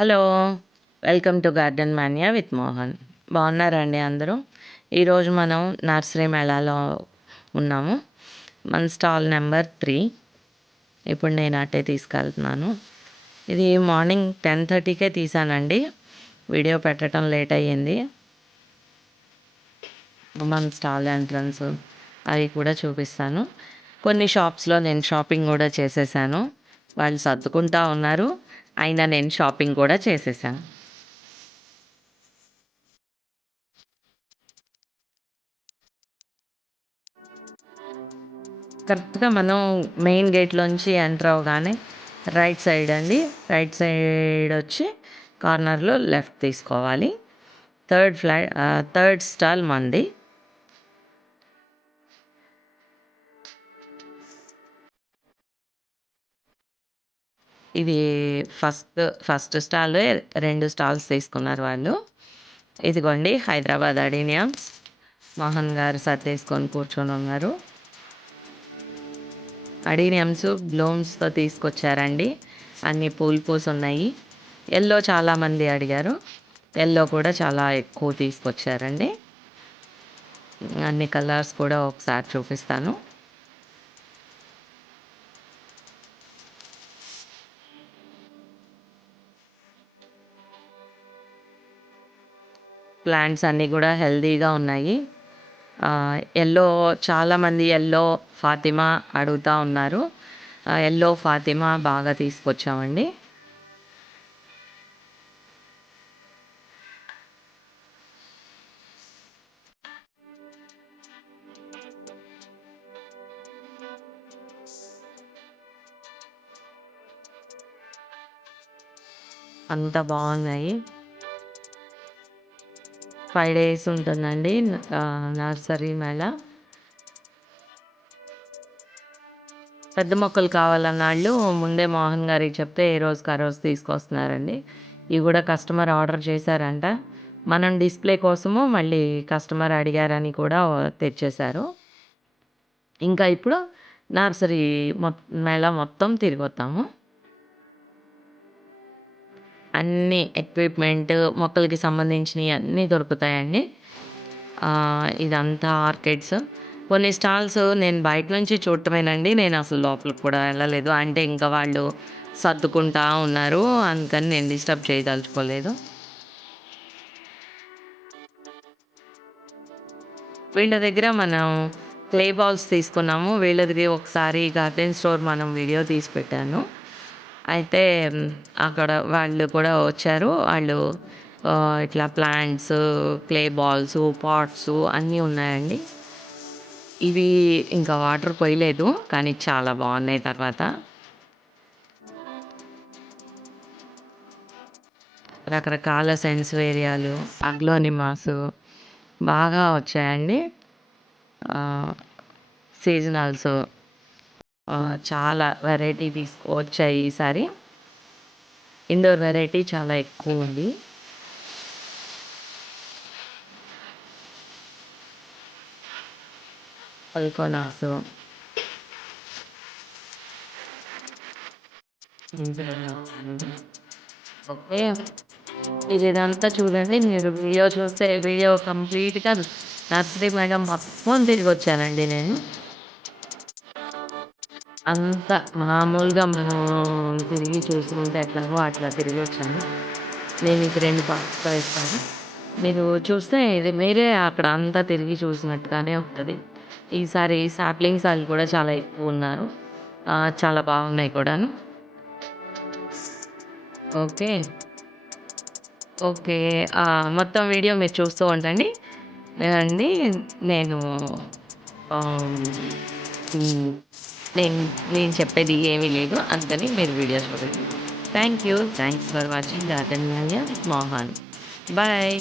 Hello! Welcome to garden mania with Mohan. బాగున్నారండి అందరూ? ఈరోజు మనం నర్సరీ మేళాలో ఉన్నాము. మన స్టాల్ నెంబర్ 3. ఇప్పుడు నేను అటే తీసుకెళ్తున్నాను. ఇది మార్నింగ్ 10:30కే తీసానండి. వీడియో పెట్టడం లేట్ అయ్యింది. మన స్టాల్ ఎంట్రన్స్ అవి కూడా చూపిస్తాను. కొన్ని షాప్స్లో నేను షాపింగ్ కూడా చేసేసాను. వాళ్ళు సర్దుకుంటా ఉన్నారు. అయినా నేను షాపింగ్ కూడా చేసేసాను. కరెక్ట్గా మనం మెయిన్ గేట్లోంచి ఎంటర్ అవ్వగానే రైట్ సైడ్ అండి. రైట్ సైడ్ వచ్చి కార్నర్లో లెఫ్ట్ తీసుకోవాలి. థర్డ్ స్టాల్ మంది. ఇది ఫస్ట్ స్టాల్ 2 స్టాల్స్ తీసుకున్నారు వాళ్ళు. ఇదిగోండి హైదరాబాద్ అడీనియమ్స్. మోహన్ గారు సర్దేసుకొని కూర్చొని ఉన్నారు. అడీనియమ్స్ బ్లూమ్స్తో తీసుకొచ్చారండి. అన్ని పూలు పూసున్నాయి. ఎల్లో చాలామంది అడిగారు. ఎల్లో కూడా చాలా ఎక్కువ తీసుకొచ్చారండి. అన్ని కలర్స్ కూడా ఒకసారి చూపిస్తాను. ప్లాంట్స్ అన్నీ కూడా హెల్తీగా ఉన్నాయి. ఎల్లో చాలామంది ఎల్లో ఫాతిమా అడుగుతూ ఉన్నారు. ఎల్లో ఫాతిమా బాగా తీసుకొచ్చామండి. అంత బాగున్నాయి. 5 days ఉంటుందండి నర్సరీ మేళ. పెద్ద మొక్కలు కావాలన్న వాళ్ళు ముందే మోహన్ గారికి చెప్తే ఏ రోజుకి ఆ రోజు తీసుకొస్తున్నారండి. ఇవి కూడా కస్టమర్ ఆర్డర్ చేశారంట. మనం డిస్ప్లే కోసము మళ్ళీ కస్టమర్ అడిగారని కూడా తెచ్చేశారు. ఇంకా ఇప్పుడు నర్సరీ మేళ మొత్తం తిరిగొద్దాము. అన్ని ఎక్విప్మెంట్ మొక్కలకి సంబంధించినవి అన్నీ దొరుకుతాయండి. ఇదంతా ఆర్కిడ్స్. కొన్ని స్టాల్స్ నేను బయట నుంచి చూడటమేనండి. నేను అసలు లోపలికి కూడా వెళ్ళలేదు. అంటే ఇంకా వాళ్ళు సర్దుకుంటా ఉన్నారు. అందుకని నేను డిస్టర్బ్ చేయదలుచుకోలేదు. వీళ్ళ దగ్గర మనం క్లే బాల్స్ తీసుకున్నాము. వీళ్ళది ఒకసారి గార్డెన్ స్టోర్ మనం వీడియో తీసి పెట్టాను. అయితే అక్కడ వాళ్ళు కూడా వచ్చారు. వాళ్ళు ఇట్లా ప్లాంట్స్, క్లే బాల్స్, పాట్స్ అన్నీ ఉన్నాయండి. ఇవి ఇంకా వాటర్ పోయలేదు కానీ చాలా బాగున్నాయి. తర్వాత రకరకాల సెన్స్వేరియాలు, అగ్లోనిమాసు బాగా వచ్చాయండి. సీజనల్స్ చాలా వెరైటీ వచ్చాయి ఈసారి. ఇండోర్ వెరైటీ చాలా ఎక్కువ ఉంది. పల్కోనాసు, ఓకే. ఇదంతా చూడండి. మీరు వీడియో చూస్తే వీడియో కంప్లీట్గా నర్సరీ మేడం మొత్తం తిరిగి వచ్చానండి నేను. అంత మామూలుగా మనం తిరిగి చూసుకుంటే ఎట్లాగో అట్లా తిరిగి వచ్చాను. నేను ఇది 2 పార్ట్స్‌గా ఇస్తాను. మీరు చూస్తే ఇది మీరే అక్కడ అంతా తిరిగి చూసినట్టుగానే ఉంటుంది. ఈసారి సాప్లింగ్స్ అవి కూడా చాలా ఎక్కువ ఉన్నారు. చాలా బాగున్నాయి కూడాను. ఓకే. ఓకే. మొత్తం వీడియో మీరు చూస్తూ ఉండండి. అండి నేను ఆహ్, హ్మ్. నేను నేను చెప్పేది ఏమీ లేదు. అందుకని మీరు వీడియో చూడండి. Thank you. Thanks for watching garden mania with Mohan. Bye.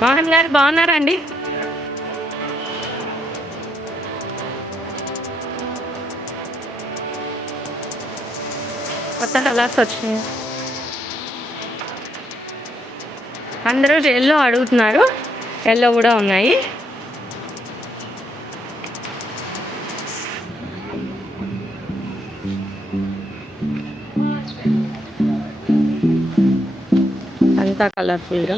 Mohan గారు బాగున్నారా అండి? కొత్త కలర్స్ వచ్చినాయి. అందరూ ఎల్లో అడుగుతున్నారు. ఎల్లో కూడా ఉన్నాయి. అంతా కలర్ఫుల్గా